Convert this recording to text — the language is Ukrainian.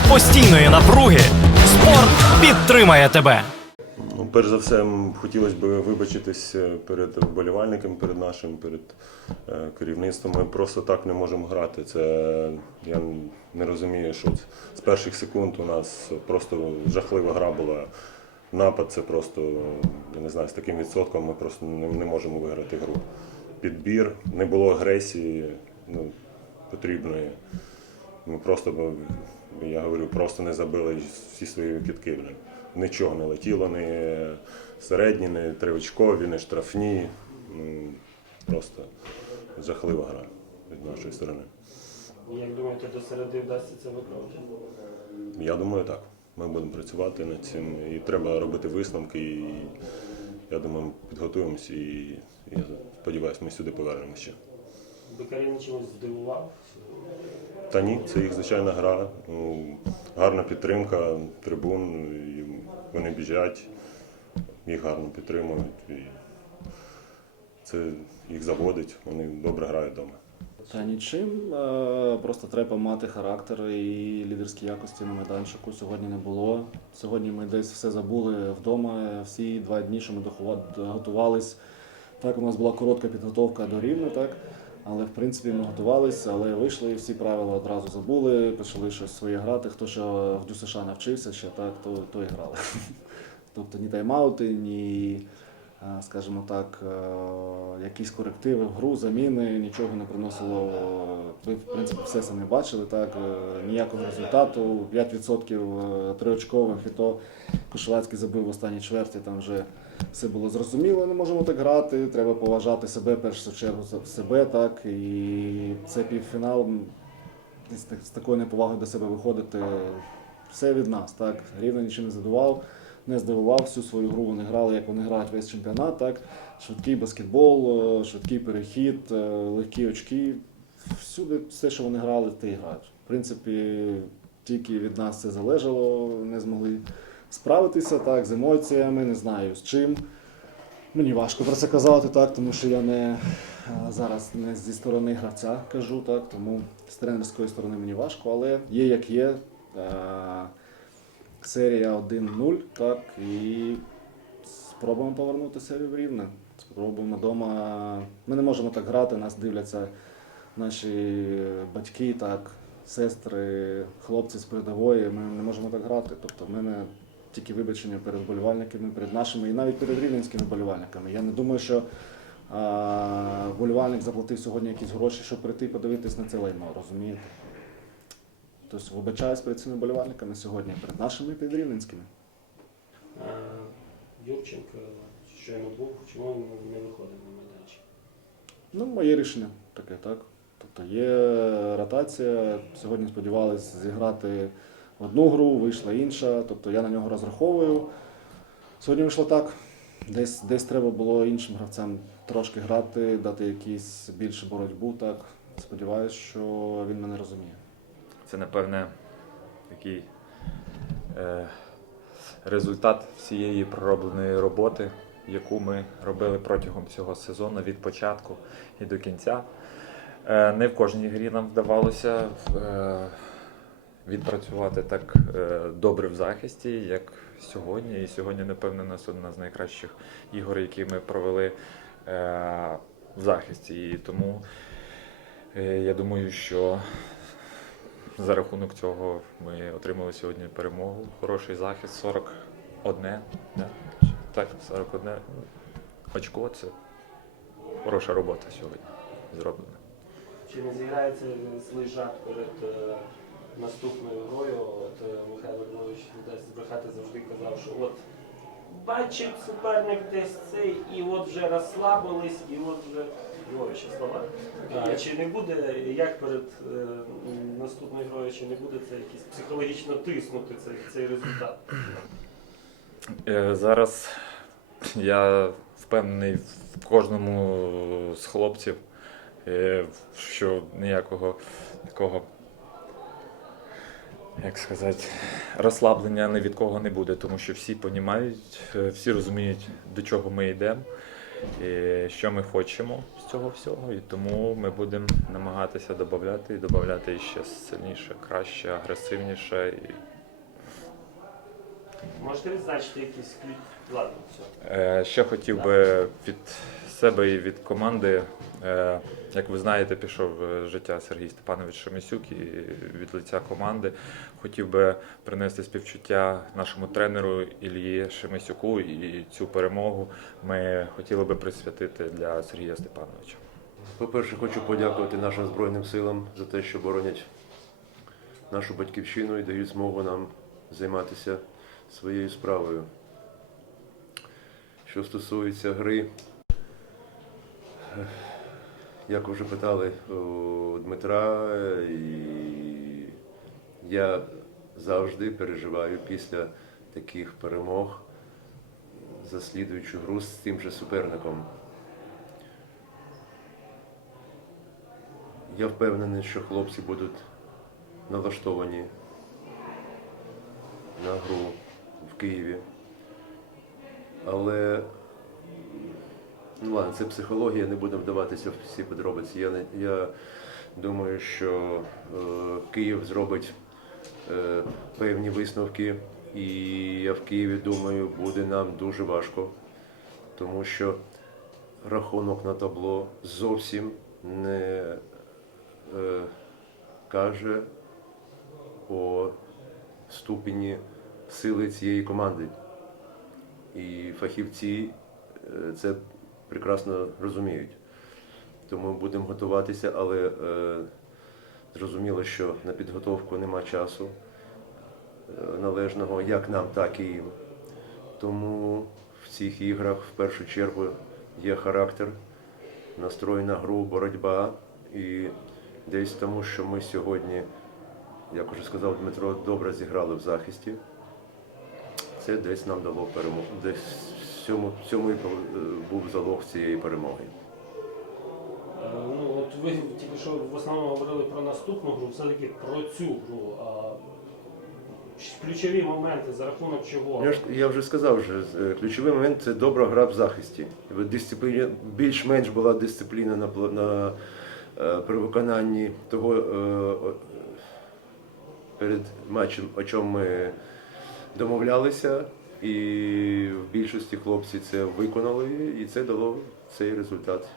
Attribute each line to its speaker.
Speaker 1: серед постійної напруги спорт підтримає тебе.
Speaker 2: Ну, перш за все, хотілося б вибачитись е, перед вболівальниками, перед нашим, перед е, керівництвом. Ми просто так не можемо грати. Це я не розумію, що з перших секунд у нас просто жахлива гра була. Напад це просто, я не знаю, з таким відсотком ми просто не, не можемо виграти гру. Підбір, не було агресії ну, потрібної. Ми просто, я говорю, просто не забили всі свої кітки. Вже. Нічого не летіло, не середні, не тривичкові, не штрафні. Ну, просто жахлива гра від нашої сторони.
Speaker 3: Як думаєте, до середи вдасться це виправити?
Speaker 2: Я думаю, так. Ми будемо працювати над цим. І треба робити висновки. І я думаю, ми підготуємося і я сподіваюся, ми сюди повернемося ще.
Speaker 3: Бекарін чимось здивував.
Speaker 2: Та ні, це їх звичайна гра. Ну, гарна підтримка трибун. І вони біжать, їх гарно підтримують. І це їх заводить, вони добре грають вдома.
Speaker 4: Та нічим, е, просто треба мати характер і лідерські якості на майданчику сьогодні не було. Сьогодні ми десь все забули вдома. Всі два дні, що ми готувались. Так, у нас була коротка підготовка до рівня, так. Але в принципі ми готувалися, але вийшли і всі правила одразу забули, почали щось своє грати. Хто ще в ДЮСШ навчився ще, так, то, то і грали. Тобто ні тайм-аути, ні, е, скажімо так, е, якісь корективи в гру, заміни, нічого не приносило. Ви, в принципі, все самі бачили, так, е, ніякого результату, 5% е, триочкових, і то Кошелецький забив в останній чверті, там вже все було зрозуміло, не можемо так грати, треба поважати себе, перш за чергу себе, так, і це півфінал, з такою неповагою до себе виходити, все від нас, так, рівно нічим не задував не здивував всю свою гру. Вони грали, як вони грають весь чемпіонат. Так? Швидкий баскетбол, е, швидкий перехід, е, легкі очки. Всюди все, що вони грали, те грають. В принципі, тільки від нас це залежало, не змогли справитися так, з емоціями, не знаю з чим. Мені важко про це казати, так, тому що я не е, зараз не зі сторони гравця кажу, так, тому з тренерської сторони мені важко, але є як є. Е, Серія 1-0, так, і спробуємо повернути серію в рівне. Спробуємо вдома. Ми не можемо так грати, нас дивляться наші батьки, так, сестри, хлопці з передової. Ми не можемо так грати. Тобто в мене тільки вибачення перед болівальниками, перед нашими і навіть перед рівненськими болівальниками. Я не думаю, що а, болівальник заплатив сьогодні якісь гроші, щоб прийти і подивитись на це лайно, розумієте? Тобто вибачаюсь перед цими болівальниками сьогодні, перед нашими і перед рівненськими.
Speaker 3: Юрченко щойно був, чому він не виходив на майданчик?
Speaker 4: Ну, моє рішення таке, так. Тобто є ротація. Сьогодні сподівалися зіграти одну гру, вийшла інша. Тобто я на нього розраховую. Сьогодні вийшло так. Десь, десь треба було іншим гравцям трошки грати, дати якісь більше боротьбу. Так. Сподіваюсь, що він мене розуміє.
Speaker 5: Це, напевне, такий е, результат всієї проробленої роботи, яку ми робили протягом цього сезону від початку і до кінця. Е, не в кожній грі нам вдавалося е, відпрацювати так е, добре в захисті, як сьогодні. І сьогодні, напевне, нас одна з найкращих ігор, які ми провели е, в захисті. І тому е, я думаю, що за рахунок цього ми отримали сьогодні перемогу. Хороший захист 41. Да? Так, 41 очко це хороша робота сьогодні зроблена.
Speaker 3: Чи не зіграється злий перед наступною грою? От е, Михайло Ігорович не дасть збрехати завжди казав, що от бачить суперник десь цей, і от вже розслабились, і от вже слова. А, чи не буде, як перед е, наступною грою, чи не буде це якісь психологічно тиснути цей, цей результат?
Speaker 5: Е, Зараз я впевнений в кожному з хлопців, е, що ніякого такого, як сказати, розслаблення ні від кого не буде, тому що всі розуміють, всі розуміють, до чого ми йдемо. і що ми хочемо з цього всього. І тому ми будемо намагатися додати і додати ще сильніше, краще, агресивніше. І
Speaker 3: Можете відзначити якісь ключ? Ладно, все.
Speaker 5: Е, Ще хотів би від себе і від команди. е, Як ви знаєте, пішов з життя Сергій Степанович Шемисюк і від лиця команди хотів би принести співчуття нашому тренеру Ілії Шемисюку і цю перемогу ми хотіли би присвятити для Сергія Степановича.
Speaker 6: По-перше, хочу подякувати нашим Збройним силам за те, що боронять нашу батьківщину і дають змогу нам займатися своєю справою. Що стосується гри, як вже питали у Дмитра, я завжди переживаю після таких перемог за слідуючу гру з тим же суперником. Я впевнений, що хлопці будуть налаштовані на гру в Києві. Але ну ладно, це психологія, не будемо вдаватися в всі подробиці. Я, я думаю, що е, Київ зробить е, певні висновки, і я в Києві думаю, буде нам дуже важко, тому що рахунок на табло зовсім не е, каже о ступені сили цієї команди. І фахівці е, це прекрасно розуміють. Тому будемо готуватися, але е, зрозуміло, що на підготовку нема часу е, належного як нам, так і їм. Тому в цих іграх в першу чергу є характер, настрой на гру, боротьба. І десь тому, що ми сьогодні, як уже сказав Дмитро, добре зіграли в захисті. Це десь нам дало перемогу. Десь в цьому, в цьому і е, був залог цієї перемоги.
Speaker 3: Е, Ну, от ви тільки що в основному говорили про наступну гру, все-таки про цю гру. А ключові моменти, за рахунок чого?
Speaker 6: Я, ж, я вже сказав, що е, ключовий момент це добра гра в захисті. Дисципліна, більш-менш була дисципліна на, на, при виконанні того перед матчем, о чому ми домовлялися. І в більшості хлопці це виконали, і це дало цей результат.